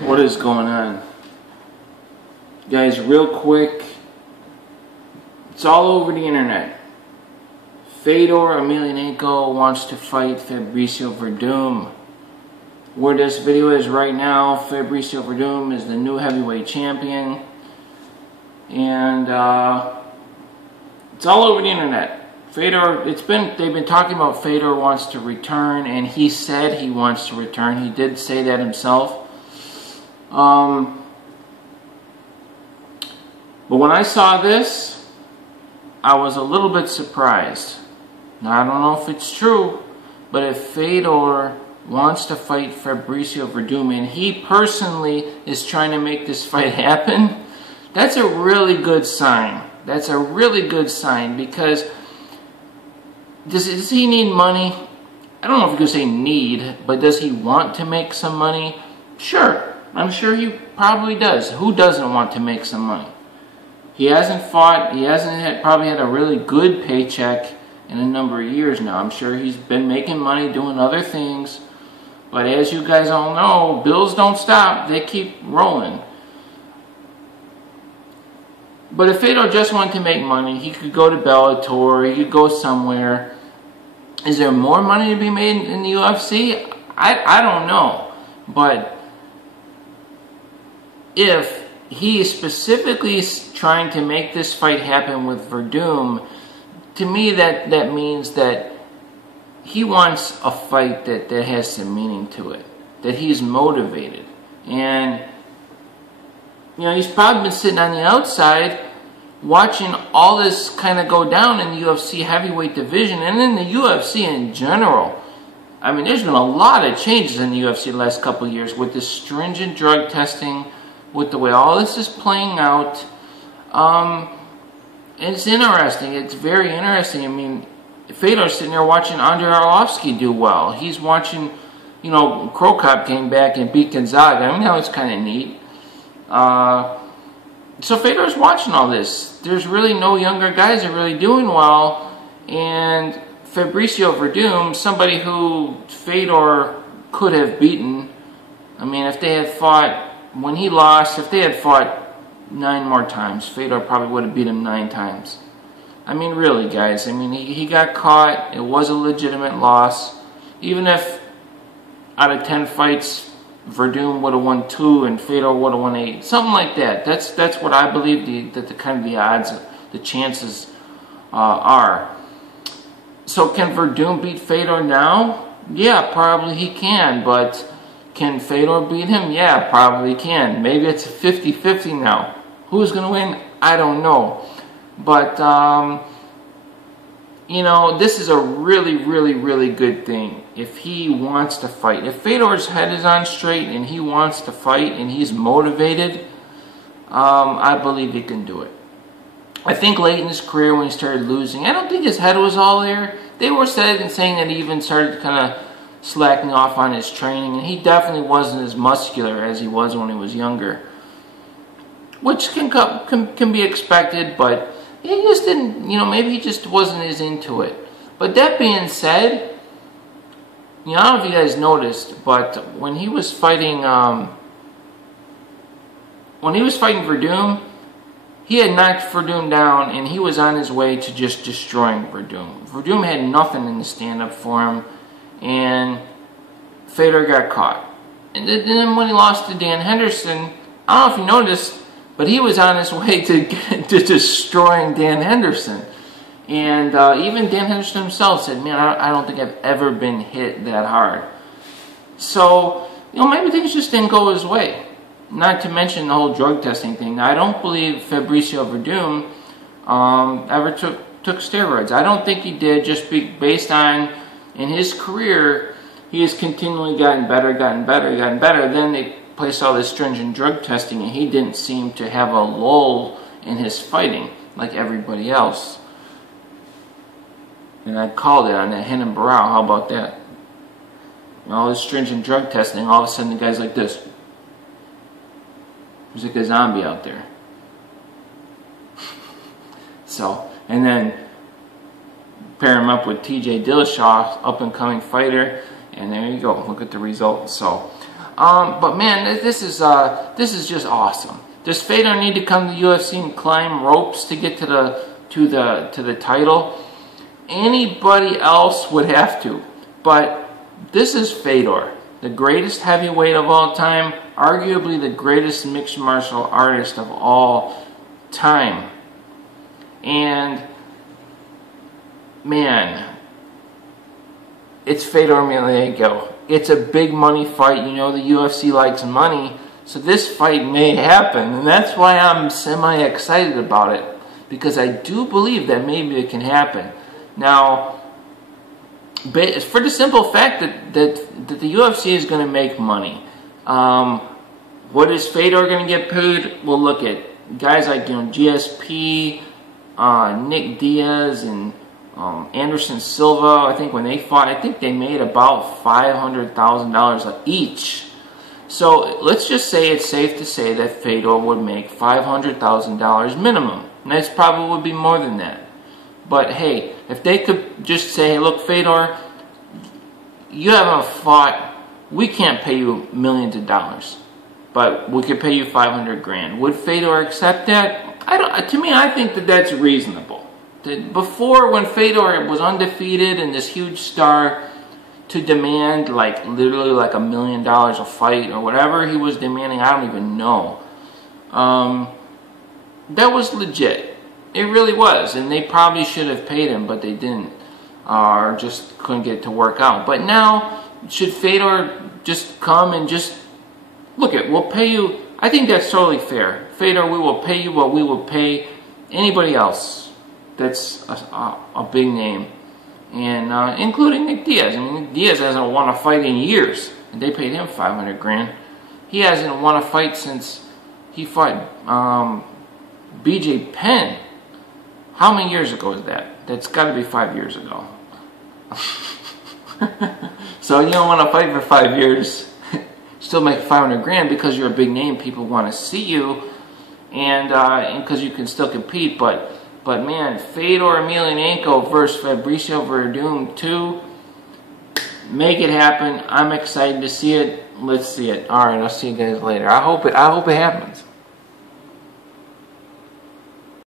What is going on? Guys, real quick, it's all over the internet. Fedor Emelianenko wants to fight Fabricio Werdum. Where this video is right now, Fabricio Werdum is the new heavyweight champion. And it's all over the internet. Fedor, they've been talking about Fedor wants to return, and he said he wants to return. He did say that himself. But when I saw this, I was a little bit surprised. Now, I don't know if it's true, but if Fedor wants to fight Fabricio Werdum and he personally is trying to make this fight happen, that's a really good sign. That's a really good sign, because does he need money? I don't know if you could say need, but does he want to make some money? Sure. I'm sure he probably does. Who doesn't want to make some money? He hasn't fought, he hasn't probably had a really good paycheck in a number of years now. I'm sure he's been making money doing other things. But as you guys all know, bills don't stop. They keep rolling. But if Fedor just wanted to make money, he could go to Bellator, he could go somewhere. Is there more money to be made in the UFC? I don't know. But if he is specifically trying to make this fight happen with Werdum, to me that means that he wants a fight that has some meaning to it, that he's motivated. And you know, he's probably been sitting on the outside watching all this kind of go down in the UFC heavyweight division and in the UFC in general. I mean, there's been a lot of changes in the UFC the last couple of years with this stringent drug testing, with the way all this is playing out. It's interesting. It's very interesting. I mean, Fedor's sitting there watching Andrei Arlovski do well. He's watching, you know, Krokop came back and beat Gonzaga. I mean, that was kind of neat. So Fedor's watching all this. There's really no younger guys that are really doing well. And Fabricio Werdum, somebody who Fedor could have beaten. I mean, if they had fought, when he lost, if they had fought 9 more times, Fedor probably would have beat him 9 times. I mean, really, guys. I mean, he got caught. It was a legitimate loss. Even if out of 10 fights, Werdum would have won 2 and Fedor would have won 8. Something like that. That's what I believe the kind of the odds, the chances are. So can Werdum beat Fedor now? Yeah, probably he can, but can Fedor beat him? Yeah, probably can. Maybe it's 50-50 now. Who's going to win? I don't know. But, you know, this is a really, really, really good thing. If he wants to fight. If Fedor's head is on straight and he wants to fight and he's motivated, I believe he can do it. I think late in his career when he started losing, I don't think his head was all there. They were saying that he even started kind of slacking off on his training, and he definitely wasn't as muscular as he was when he was younger, which can be expected. But he just didn't, you know, maybe he just wasn't as into it. But that being said, you know, I don't know if you guys noticed, but when he was fighting Werdum, he had knocked Werdum down, and he was on his way to just destroying Werdum. Werdum had nothing in the stand-up for him, and Fedor got caught. And then when he lost to Dan Henderson, I don't know if you noticed, but he was on his way to destroying Dan Henderson. And even Dan Henderson himself said, man, I don't think I've ever been hit that hard. So, you know, maybe things just didn't go his way. Not to mention the whole drug testing thing. I don't believe Fabricio Werdum ever took steroids. I don't think he did, just based on, in his career, he has continually gotten better. Then they placed all this stringent drug testing, and he didn't seem to have a lull in his fighting like everybody else. And I called it on that Henan Barao. How about that? And all this stringent drug testing, all of a sudden the guy's like this. He's like a zombie out there. So, and then pair him up with TJ Dillashaw, up and coming fighter, and there you go. Look at the results. So, But man, this is just awesome. Does Fedor need to come to the UFC and climb ropes to get to the title? Anybody else would have to, but this is Fedor, the greatest heavyweight of all time, arguably the greatest mixed martial artist of all time. And man, it's Fedor Emelianenko. It's a big money fight. You know the UFC likes money, so this fight may happen, and that's why I'm semi-excited about it, because I do believe that maybe it can happen. Now, for the simple fact that the UFC is going to make money. What is Fedor going to get paid? Well, look at guys like GSP, Nick Diaz, and Anderson Silva. I think when they fought, I think they made about $500,000 each. So let's just say it's safe to say that Fedor would make $500,000 minimum. And that's probably would be more than that. But hey, if they could just say, hey, look, Fedor, you haven't fought, we can't pay you millions of dollars, but we could pay you 500 grand. Would Fedor accept that? To me, I think that that's reasonable. Before, when Fedor was undefeated and this huge star, to demand like literally like $1 million a fight or whatever he was demanding, I don't even know. That was legit. It really was, and they probably should have paid him, but they didn't, or just couldn't get it to work out. But now, should Fedor just come and just look at? We'll pay you. I think that's totally fair. Fedor, we will pay you what we will pay anybody else that's a big name. And including Nick Diaz. I mean, Nick Diaz hasn't won a fight in years, and they paid him 500 grand. He hasn't won a fight since he fought BJ Penn. How many years ago is that? That's got to be 5 years ago. So you don't want to fight for 5 years, still make 500 grand because you're a big name. People want to see you, and because you can still compete, But man, Fedor Emelianenko versus Fabricio Werdum 2. Make it happen. I'm excited to see it. Let's see it. All right, I'll see you guys later. I hope it happens.